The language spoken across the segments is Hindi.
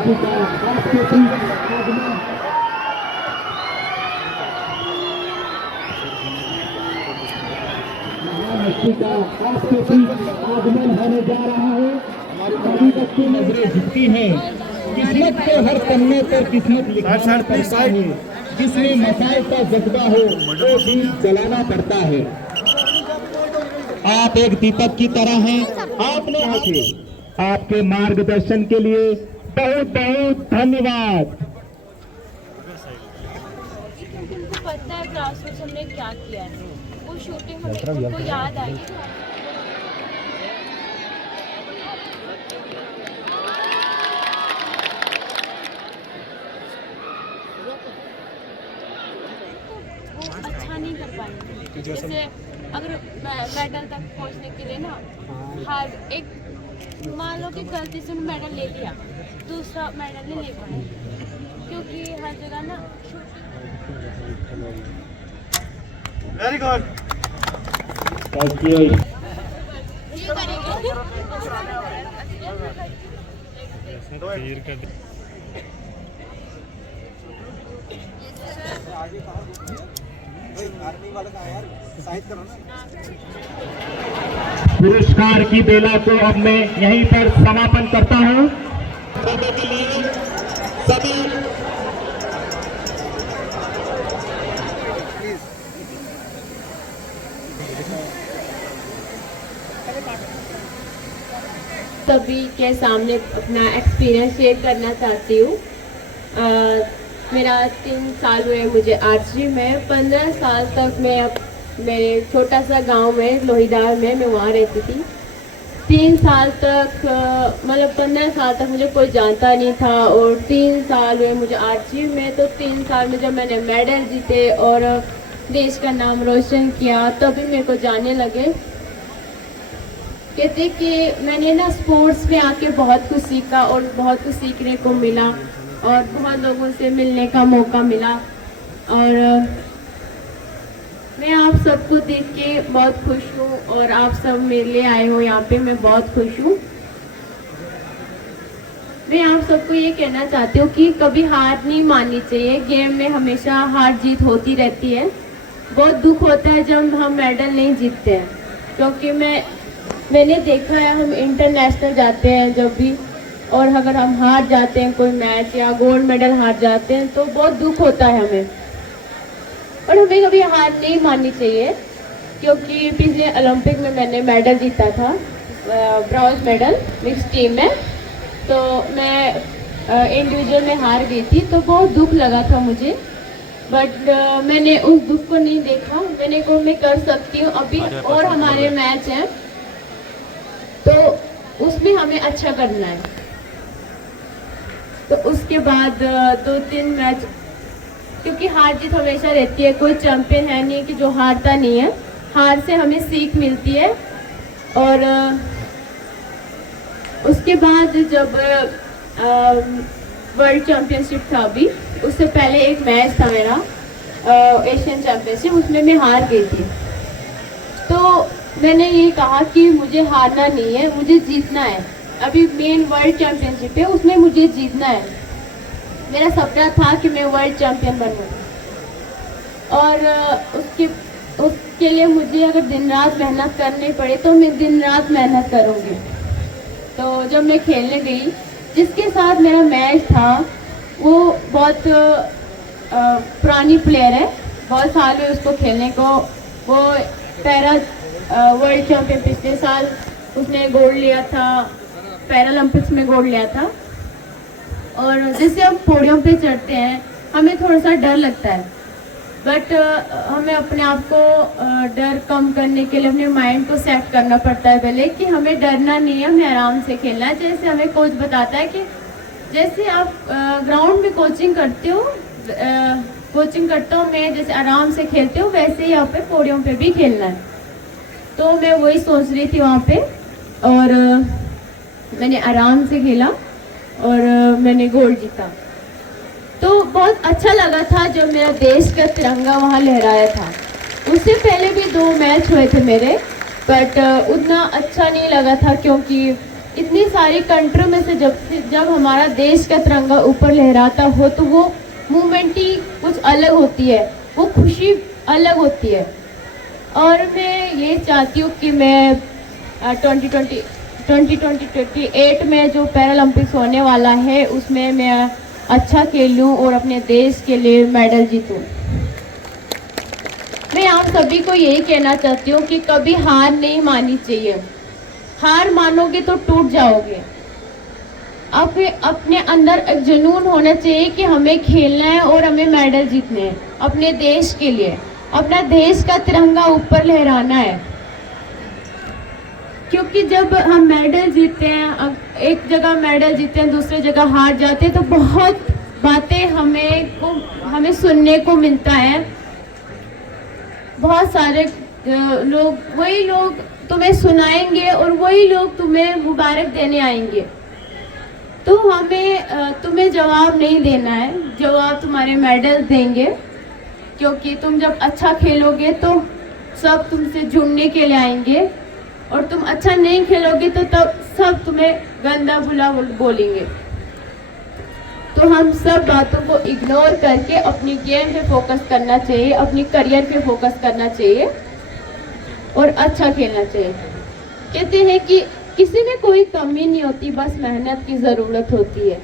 आपके बीच आगमन होने जा रहा है। सभी बच्चे नजरें झुकती हैं। किस्मत के हर पन्ने पर किस्मत लिखना पड़ता है। जिसमें मसाल का जज्बा हो वो दीप जलाना पड़ता है। आप एक दीपक की तरह हैं। आपने आके आपके मार्गदर्शन के लिए बहुत बहुत धन्यवाद। तुमको पता है क्लास में हमने क्या किया है? वो शूटिंग हमें उनको याद आई। वो अच्छा नहीं कर पाएंगे। जैसे अगर मेडल तक पहुंचने के लिए ना हर एक मान लो कि गलती से मेडल ले लिया, दूसरा मेडल नहीं ले पाए क्योंकि हर जगह ना वेरी गुड। पुरस्कार की बेला को अब मैं यहीं पर समापन करता हूं। करने के लिए सभी सभी के सामने अपना एक्सपीरियंस शेयर करना चाहती हूँ। मेरा 3 साल हुए मुझे आर्चरी में। 15 साल तक मैं मेरे छोटा सा गांव में लोहीदार में मैं वहाँ रहती थी। 3 साल तक मतलब 15 साल तक मुझे कोई जानता नहीं था और 3 साल हुए मुझे आर्चरी में। तो 3 साल में जब मैंने मेडल जीते और देश का नाम रोशन किया तभी मेरे को जानने लगे। कहते कि मैंने ना स्पोर्ट्स में आके बहुत कुछ सीखा और बहुत कुछ सीखने को मिला और बहुत लोगों से मिलने का मौका मिला। और मैं आप सबको देख के बहुत खुश हूँ और आप सब मेरे लिए आए हो यहाँ पे, मैं बहुत खुश हूँ। मैं आप सबको ये कहना चाहती हूँ कि कभी हार नहीं माननी चाहिए। गेम में हमेशा हार जीत होती रहती है। बहुत दुख होता है जब हम मेडल नहीं जीतते हैं, क्योंकि मैंने देखा है हम इंटरनेशनल जाते हैं जब भी, और अगर हम हार जाते हैं कोई मैच या गोल्ड मेडल हार जाते हैं तो बहुत दुख होता है हमें। और हमें कभी हार नहीं माननी चाहिए, क्योंकि पिछले ओलंपिक में मैंने मेडल जीता था, ब्रॉन्ज मेडल मिक्स टीम में। तो मैं इंडिविजुअल में हार गई थी तो बहुत दुख लगा था मुझे। बट मैंने उस दुख को नहीं देखा। मैंने को मैं कर सकती हूँ अभी, और हमारे मैच हैं तो उसमें हमें अच्छा करना है। तो उसके बाद 2-3 मैच, क्योंकि हार जीत हमेशा रहती है, कोई चैंपियन है नहीं कि जो हारता नहीं है। हार से हमें सीख मिलती है। और उसके बाद जब वर्ल्ड चैंपियनशिप था अभी, उससे पहले एक मैच था मेरा एशियन चैंपियनशिप, उसमें मैं हार गई थी। तो मैंने ये कहा कि मुझे हारना नहीं है, मुझे जीतना है। अभी मेन वर्ल्ड चैंपियनशिप है, उसमें मुझे जीतना है। मेरा सपना था कि मैं वर्ल्ड चैंपियन बनूं, और उसके लिए मुझे अगर दिन रात मेहनत करनी पड़े तो मैं दिन रात मेहनत करूंगी। तो जब मैं खेलने गई, जिसके साथ मेरा मैच था वो बहुत पुरानी प्लेयर है, बहुत साल हुए उसको खेलने को। वो पैरा वर्ल्ड चैंपियन पिछले साल उसने गोल्ड लिया था, पैरालंपिक्स में गोल्ड लिया था। और जैसे हम पोडियम पे चढ़ते हैं हमें थोड़ा सा डर लगता है, बट हमें अपने आप को डर कम करने के लिए अपने माइंड को सेट करना पड़ता है पहले कि हमें डरना नहीं है, हमें आराम से खेलना है। जैसे हमें कोच बताता है कि जैसे आप ग्राउंड में कोचिंग करते हो, कोचिंग करता हूँ मैं, जैसे आराम से खेलते हो वैसे ही यहाँ पे पोडियम पे भी खेलना है। तो मैं वही सोच रही थी वहाँ पे, और मैंने आराम से खेला और मैंने गोल्ड जीता। तो बहुत अच्छा लगा था जब मेरा देश का तिरंगा वहाँ लहराया था। उससे पहले भी 2 मैच हुए थे मेरे, बट उतना अच्छा नहीं लगा था, क्योंकि इतनी सारी कंट्रियों में से जब हमारा देश का तिरंगा ऊपर लहराता हो तो वो मूवमेंट ही कुछ अलग होती है, वो खुशी अलग होती है। और मैं ये चाहती हूँ कि मैं 2028 में जो पैरालंपिक्स होने वाला है उसमें मैं अच्छा खेलूँ और अपने देश के लिए मेडल जीतूँ। मैं आप सभी को यही कहना चाहती हूँ कि कभी हार नहीं माननी चाहिए। हार मानोगे तो टूट जाओगे। अपने अंदर एक जुनून होना चाहिए कि हमें खेलना है और हमें मेडल जीतने हैं अपने देश के लिए, अपना देश का तिरंगा ऊपर लहराना है। क्योंकि जब हम मेडल जीतते हैं, एक जगह मेडल जीतते हैं, दूसरी जगह हार जाते हैं, तो बहुत बातें हमें सुनने को मिलता है। बहुत सारे वही लोग तुम्हें सुनाएंगे और वही लोग तुम्हें मुबारक देने आएंगे। तो हमें तुम्हें जवाब नहीं देना है, जवाब तुम्हारे मेडल देंगे। क्योंकि तुम जब अच्छा खेलोगे तो सब तुमसे जुड़ने के लिए आएंगे, और तुम अच्छा नहीं खेलोगे तो तब सब तुम्हें गंदा बुला बोलेंगे। तो हम सब बातों को इग्नोर करके अपनी गेम पे फोकस करना चाहिए, अपनी करियर पे फोकस करना चाहिए और अच्छा खेलना चाहिए। कहते हैं कि किसी में कोई कमी नहीं होती, बस मेहनत की ज़रूरत होती है।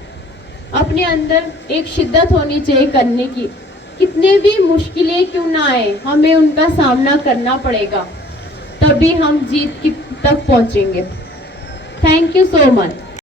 अपने अंदर एक शिद्दत होनी चाहिए करने की। कितने भी मुश्किलें क्यों ना आए, हमें उनका सामना करना पड़ेगा, तभी हम जीत तक पहुंचेंगे। Thank you so much.